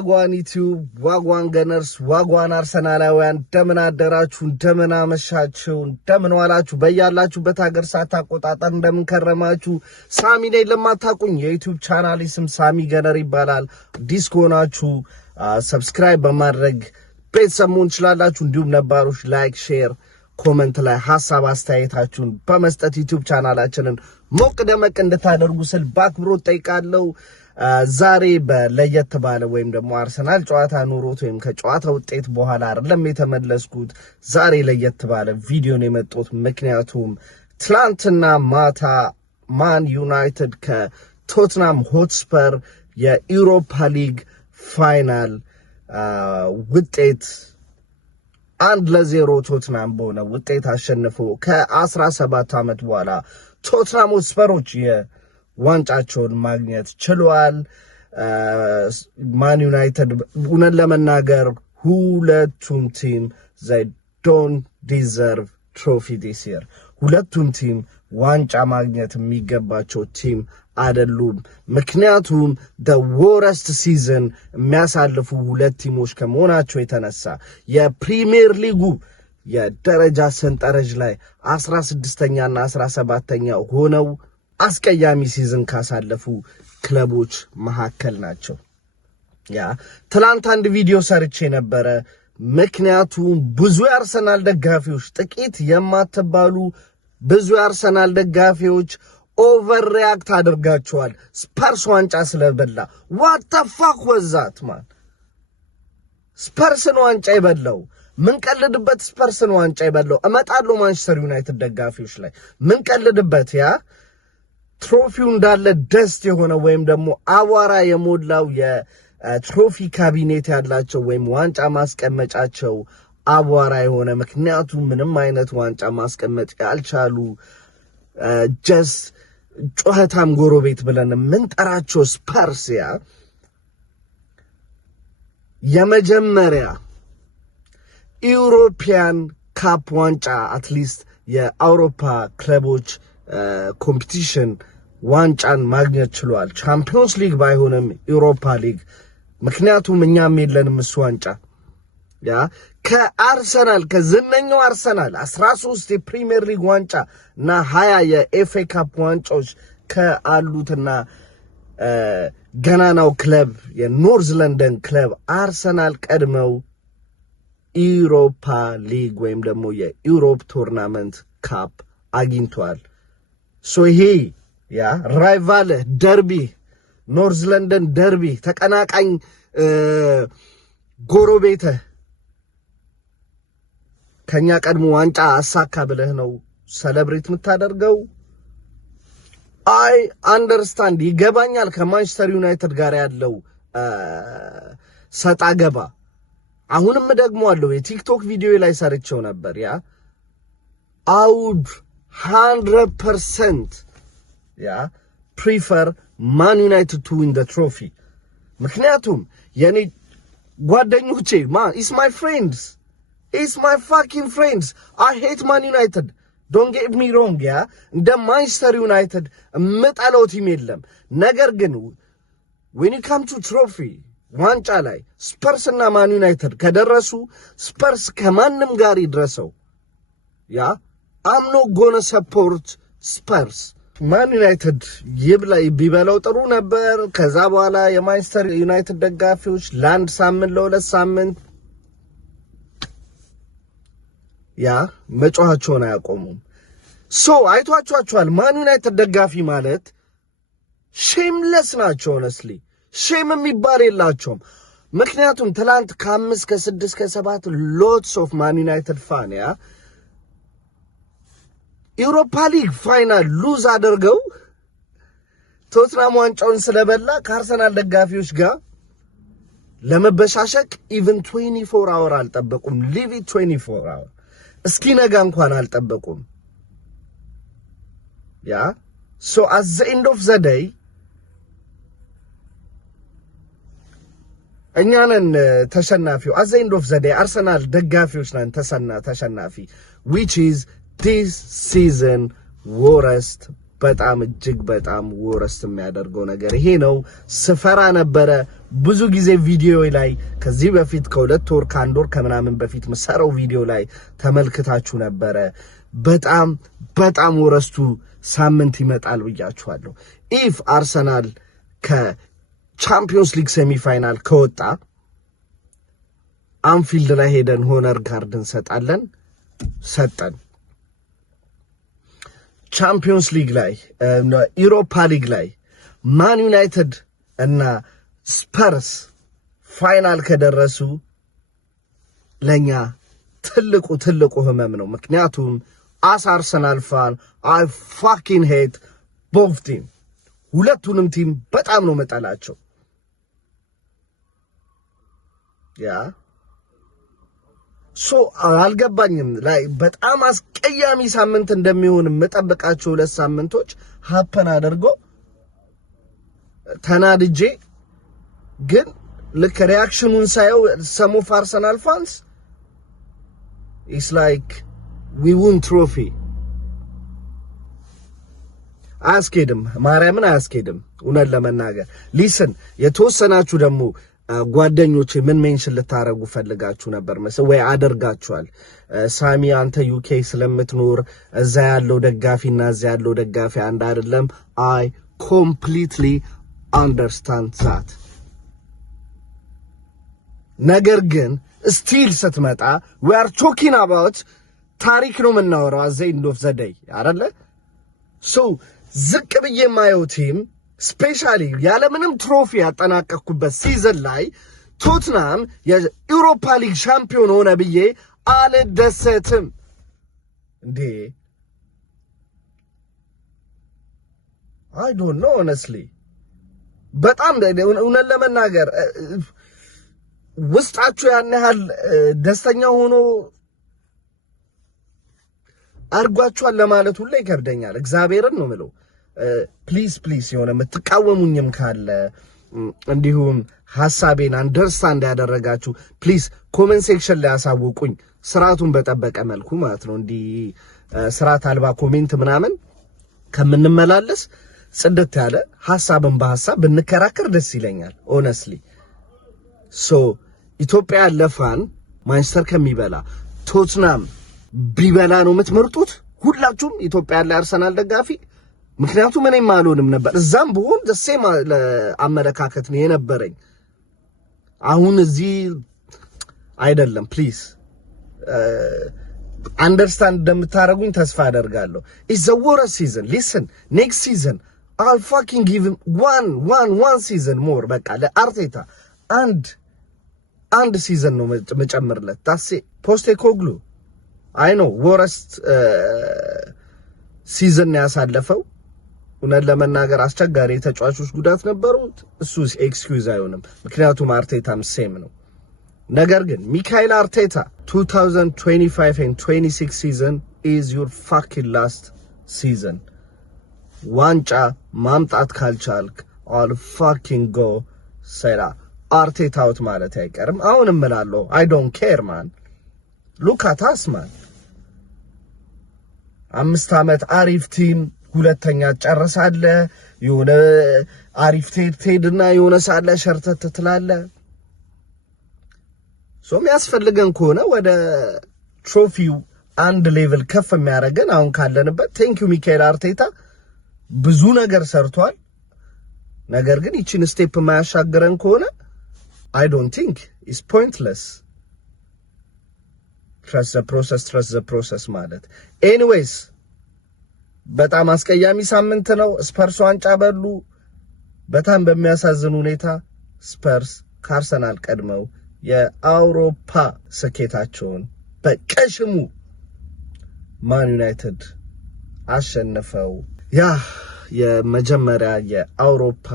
ዋጓን ዩቲዩብ ዋጓን ገነርስ ዋጓን አርሰናላውያን እንደምን አደራችሁ እንደምን አመሻችሁ እንደምን ዋላችሁ በያላችሁበት ሀገር ሰዓት አቆጣጠር እንደምን ከረማችሁ ሳሚ ነኝ ለማታውቁኝ የዩቲዩብ ቻናሌ ስም ሳሚ ገነር ይባላል ዲስኮ ናችሁ ሰብስክራይብ በማድረግ ቤተሰብ መሆን ትችላላችሁ እንዲሁም ነባሮች ላይክ ሼር ኮሜንት ላይ ሐሳብ አስተያየታችሁን በመስጠት ዩቲዩብ ቻናላችንን ሞቅ ደመቅ እንድታደርጉ ስል በአክብሮት ጠይቃለሁ ዛሬ በለየት ባለ ወይም ደግሞ አርሰናል ጨዋታ ኑሮት ወይም ከጨዋታ ውጤት በኋላ አይደለም የተመለስኩት ዛሬ ለየት ባለ ቪዲዮ ነው የመጣሁት ምክንያቱም ትላንትና ማታ ማን ዩናይትድ ከቶትናም ሆትስፐር የዩሮፓ ሊግ ፋይናል ውጤት 1-0 ቶትናም በሆነ ውጤት አሸንፎ ከ17 ዓመት በኋላ ቶትናም ሆትስፐሮች ዋንጫቸውን ማግኘት ችሏል ማን ዩናይትድ ኡነን ለመናገር ሁለቱም ቲም they don't deserve trophy this year ሁለቱም ቲም ዋንጫ ማግኘት የሚገባቸው ቲም አይደሉም ምክንያቱም the worst season የሚያሳልፉ ሁለት ቲሞች ከመሆናቸው የተነሳ የፕሪሚየር ሊጉ የደረጃ ሰንጠረዥ ላይ 16ኛ እና 17ኛ ሆነው አስቀያሚ ሲዝን ካሳለፉ ክለቦች መካከል ናቸው ያ ትላንት አንድ ቪዲዮ ሰርቼ ነበር ምክንያቱም ብዙ የአርሰናል ደጋፊዎች ጥቂት የማትባሉ ብዙ የአርሰናል ደጋፊዎች ኦቨር ሪአክት አድርጋቸዋል ስፐርስ ዋንጫ ስለበላ what the fuck was that man ስፐርስን ዋንጫ ይበላው ምን ቀልድበት ስፐርስን ዋንጫ ይበላው እመጣለሁ ማንቸስተር ዩናይትድ ደጋፊዎች ላይ ምን ቀልድበት ያ ትሮፊው እንዳለ ደስት የሆነ ወይም ደግሞ አዋራ የሞላው የትሮፊ ካቢኔት ያላቸው ወይም ዋንጫ ማስቀመጫቸው አዋራ የሆነ ምክንያቱም ምንም አይነት ዋንጫ ማስቀመጥ ያልቻሉ ጀስት ጩኸታም ጎረቤት ብለን ምንጠራቸው ስፐርስያ የመጀመሪያ ዩሮፒያን ካፕ ዋንጫ አትሊስት የአውሮፓ ክለቦች ኮምፒቲሽን ዋንጫን ማግኘት ችሏል ቻምፒዮንስ ሊግ ባይሆንም ዩሮፓ ሊግ ምክንያቱም እኛም የለንም እሱ ዋንጫ ያ ከአርሰናል ከዝነኛው አርሰናል 13 የፕሪሚየር ሊግ ዋንጫ እና 20 የኤፍኤ ካፕ ዋንጫዎች ከአሉትና ገናናው ክለብ የኖርዝ ለንደን ክለብ አርሰናል ቀድመው ዩሮፓ ሊግ ወይም ደግሞ የዩሮፕ ቶርናመንት ካፕ አግኝቷል ሶ ይሄ ያ ራይቫል ደርቢ ኖርዝ ለንደን ደርቢ ተቀናቃኝ ጎረቤት ከኛ ቀድሞ ዋንጫ አሳካ ብለህ ነው ሴሌብሬት የምታደርገው አይ አንደርስታንድ ይገባኛል ከማንቸስተር ዩናይትድ ጋር ያለው ሰጣ ገባ አሁንም ደግሞ አለው የቲክቶክ ቪዲዮ ላይ ሰርቼው ነበር ያ አውድ 100% yeah prefer Man United to win the trophy ምክንያቱም የኔ ጓደኞቼ man it's my fucking friends I hate Man United don't get me wrong yeah እንደ Manchester United መጣለው ቲም የለም ነገር ግን when you come to trophy ዋንጫ ላይ ስፐርስ እና ማን ዩናይትድ ከደረሱ ስፐርስ ከማንም ጋር ይድረሰው ያ I'm not gonna support Spurs ማን ዩናይትድ ይብላይ ቢበለው ጥሩ ነበር ከዛ በኋላ የማንቸስተር ዩናይትድ ደጋፊዎች ለአንድ ሳምንት ለሁለት ሳምንት ያ መጮሃቸውን አያቆሙም ሶ አይቷቸዋል ማን ዩናይትድ ደጋፊ ማለት ሼምለስ ናቸው honestly ሼም የሚባል የላቸውም ምክንያቱም ትላንት ከ5 ከ6 ከ7 lots of Man United fan ያ ዩሮፓ ሊግ ፋይናል ሉዝ አድርገው ቶትናም ዋንጫውን ስለበላ ከአርሰናል ደጋፊዎች ጋር ለመበሻሸቅ even 24 hour አልጠበቁም leave it 24 hour እስኪ ነጋ እንኳን አልጠበቁም ያ so at the end of the day እኛንን ተሸናፊው at the end of the day አርሰናል ደጋፊዎች ነን ተሸናፊ which is this season worst በጣም እጅግ በጣም ወረስት የሚያደርገው ነገር ይሄ ነው። ስፈራ ነበረ ብዙ ጊዜ ቪዲዮ ላይ ከዚህ በፊት ከሁለት ወር ከአንድ ወር ከምናምን በፊት መሰራው ቪዲዮ ላይ ተመልክታችሁ ነበረ። በጣም በጣም ወረስቱ ሳምንት ይመጣል ብያችኋለሁ። ኢፍ አርሰናል ከቻምፒዮንስ ሊግ ሴሚፋይናል ከወጣ አንፊልድ ላይ ሄደን ሆነር ጋርድን ሰጠን። ቻምፒዮንስ ሊግ ላይ ኢሮፓ ሊግ ላይ ማን ዩናይትድ እና ስፐርስ ፋይናል ከደረሱ ለኛ ትልቁ ህመም ነው። ምክንያቱም አስ አርሰናል ፋን አይ ፋኪንግ ሄት ቦዝ ቲም፣ ሁለቱንም ቲም በጣም ነው መጣላቸው። አልገባኝም ላይ በጣም አስቀያሚ ሳምንት እንደሚሆን መጠበቃቸው ሁለት ሳምንቶች ሀፐን አድርጎ ተናድጄ ግን ልክ ሪአክሽኑን ሳየው some of Arsenal fans it's like we won trophy አያስኬድም፣ ማርያምን አያስኬድም። እውነት ለመናገር ሊስን የተወሰናችሁ ደግሞ ጓደኞቼ ምን ሜንሽን ልታረጉ ፈልጋችሁ ነበር መሰለኝ ወይ አደርጋችኋል። ሳሚ አንተ ዩኬ ስለምትኖር እዛ ያለው ደጋፊና እዛ ያለው ደጋፊ አንድ አይደለም። I completely understand that። ነገር ግን ስቲል ስትመጣ we are talking about ታሪክ ነው የምናወራው at the end of the day አይደለ? so ዝቅ ብዬ የማየው ቲም ስፔሻሊ ያለምንም ትሮፊ ያጠናቀቅኩበት ሲዝን ላይ ቶትናም የዩሮፓ ሊግ ሻምፒዮን ሆነ ብዬ አልደሰትም እንዴ? I don't know honestly። በጣም እውነት ለመናገር ውስጣችሁ ያን ያህል ደስተኛ ሆኖ አርጓችኋል ለማለት ሁሉ ይከብደኛል። እግዚአብሔርን ነው የምለው። ፕሊዝ የሆነ የምትቃወሙኝም ካለ እንዲሁም ሐሳቤን አንደርስታንድ ያደረጋችሁ ፕሊዝ ኮሜንት ሴክሽን ላይ አሳውቁኝ፣ ስርዓቱን በጠበቀ መልኩ ማለት ነው። እንዲህ ስርዓት አልባ ኮሜንት ምናምን ከምንመላለስ ጽድት ያለ ሐሳብን በሐሳብ ብንከራከር ደስ ይለኛል ኦነስትሊ። ኢትዮጵያ ያለፋን ማንቸስተር ከሚበላ ቶትናም ቢበላ ነው የምትመርጡት ሁላችሁም ኢትዮጵያ ያለ አርሰናል ደጋፊ? ምክንያቱም እኔም አልሆንም ነበር እዛም ብሆን ደሴም አመለካከት ነው የነበረኝ። አሁን እዚህ አይደለም። ፕሊዝ አንደርስታንድ እንደምታረጉኝ ተስፋ አደርጋለሁ። ኢትስ ዘ ወረስት ሲዝን። ሊስን ኔክስት ሲዝን I'll fucking give him one season more። በቃ ለአርቴታ አንድ ሲዝን ነው መጨመርለት። ታሴ ፖስቴኮግሉ አይ ኖ ወረስት ሲዝን ያሳለፈው እውነት ለመናገር አስቸጋሪ የተጫዋቾች ጉዳት ነበሩት። እሱ ኤክስኪዩዝ አይሆንም፣ ምክንያቱም አርቴታም ሴም ነው። ነገር ግን ሚካኤል አርቴታ 2025 and 26 season is your fucking last season። ዋንጫ ማምጣት ካልቻልክ I'll fucking go ሰራ አርቴታ አውት ማለት አይቀርም። አሁንም እላለሁ I don't care man። look at us man። 5 ዓመት አሪፍ ቲም ሁለተኛ ጨርሳለ፣ የሆነ አሪፍ ትሄድና የሆነ ሳለ ሸርተት ትላለ። የሚያስፈልገን ከሆነ ወደ ትሮፊው አንድ ሌቭል ከፍ የሚያደርገን አሁን ካለንበት ቴንኪዩ ሚካኤል አርቴታ ብዙ ነገር ሰርቷል። ነገር ግን ይችን ስቴፕ የማያሻግረን ከሆነ I don't think it's pointless። trust the process ማለት anyways በጣም አስቀያሚ ሳምንት ነው። ስፐርስ ዋንጫ በሉ። በጣም በሚያሳዝን ሁኔታ ስፐርስ ከአርሰናል ቀድመው የአውሮፓ ስኬታቸውን በቀሽሙ ማን ዩናይትድ አሸንፈው የመጀመሪያ የአውሮፓ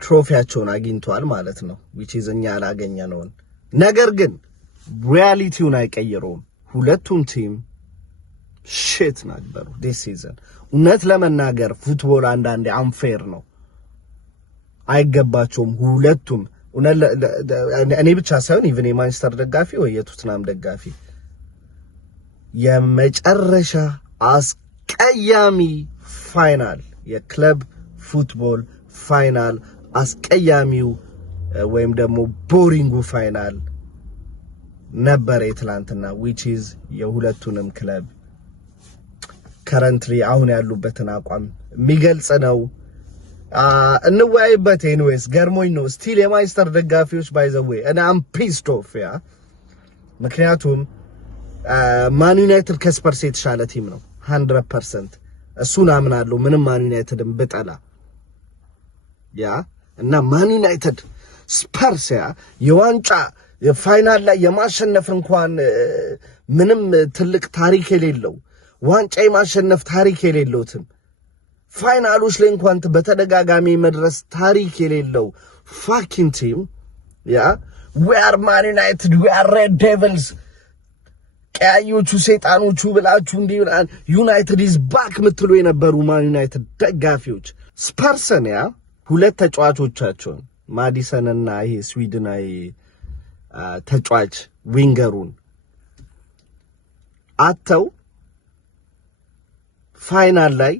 ትሮፊያቸውን አግኝተዋል ማለት ነው። which is እኛ ያላገኘነውን። ነገር ግን ሪያሊቲውን አይቀይረውም። ሁለቱም ቲም ሺት ነበሩ this season። እውነት ለመናገር ፉትቦል አንዳንዴ አንፌር ነው፣ አይገባቸውም ሁለቱም። እኔ ብቻ ሳይሆን ኢቭን የማንቸስተር ደጋፊ ወይ የቶትናም ደጋፊ የመጨረሻ አስቀያሚ ፋይናል የክለብ ፉትቦል ፋይናል አስቀያሚው ወይም ደግሞ ቦሪንጉ ፋይናል ነበር የትላንትና which is የሁለቱንም ክለብ currently አሁን ያሉበትን አቋም የሚገልጽ ነው። እንወያይበት ኤኒዌይስ ገርሞኝ ነው ስቲል የማንቸስተር ደጋፊዎች by the way and I'm pissed off ምክንያቱም ማን ዩናይትድ ከስፐርስ የተሻለ ቲም ነው 100% እሱን አምናለሁ ምንም ማን ዩናይትድን ብጠላ እና ማን ዩናይትድ ስፐርስ የዋንጫ የፋይናል ላይ የማሸነፍ እንኳን ምንም ትልቅ ታሪክ የሌለው ዋንጫ የማሸነፍ ታሪክ የሌለውትም ፋይናሎች ላይ እንኳን በተደጋጋሚ መድረስ ታሪክ የሌለው ፋኪንግ ቲም we are Man United we are Red Devils ቀያዮቹ ሰይጣኖቹ ብላችሁ እንዲህ ዩናይትድ is back ምትሉ የነበሩ ማን ዩናይትድ ደጋፊዎች ስፐርስን ሁለት ተጫዋቾቻቸውን ማዲሰን እና ይሄ ስዊድናዊ ተጫዋች ዊንገሩን አተው ፋይናል ላይ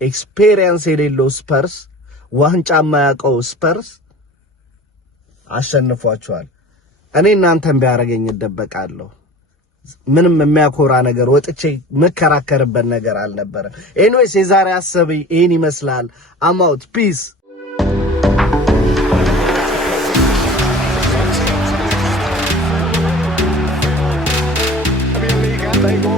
ኤክስፒሪየንስ የሌለው ስፐርስ ዋንጫ ማያውቀው ስፐርስ አሸንፏቸዋል። እኔ እናንተን ቢያረገኝ እደበቃለሁ። ምንም የሚያኮራ ነገር ወጥቼ መከራከርበት ነገር አልነበረም። ኤኒዌይስ የዛሬ ሐሳቤ ይሄን ይመስላል። I'm out. Peace. They go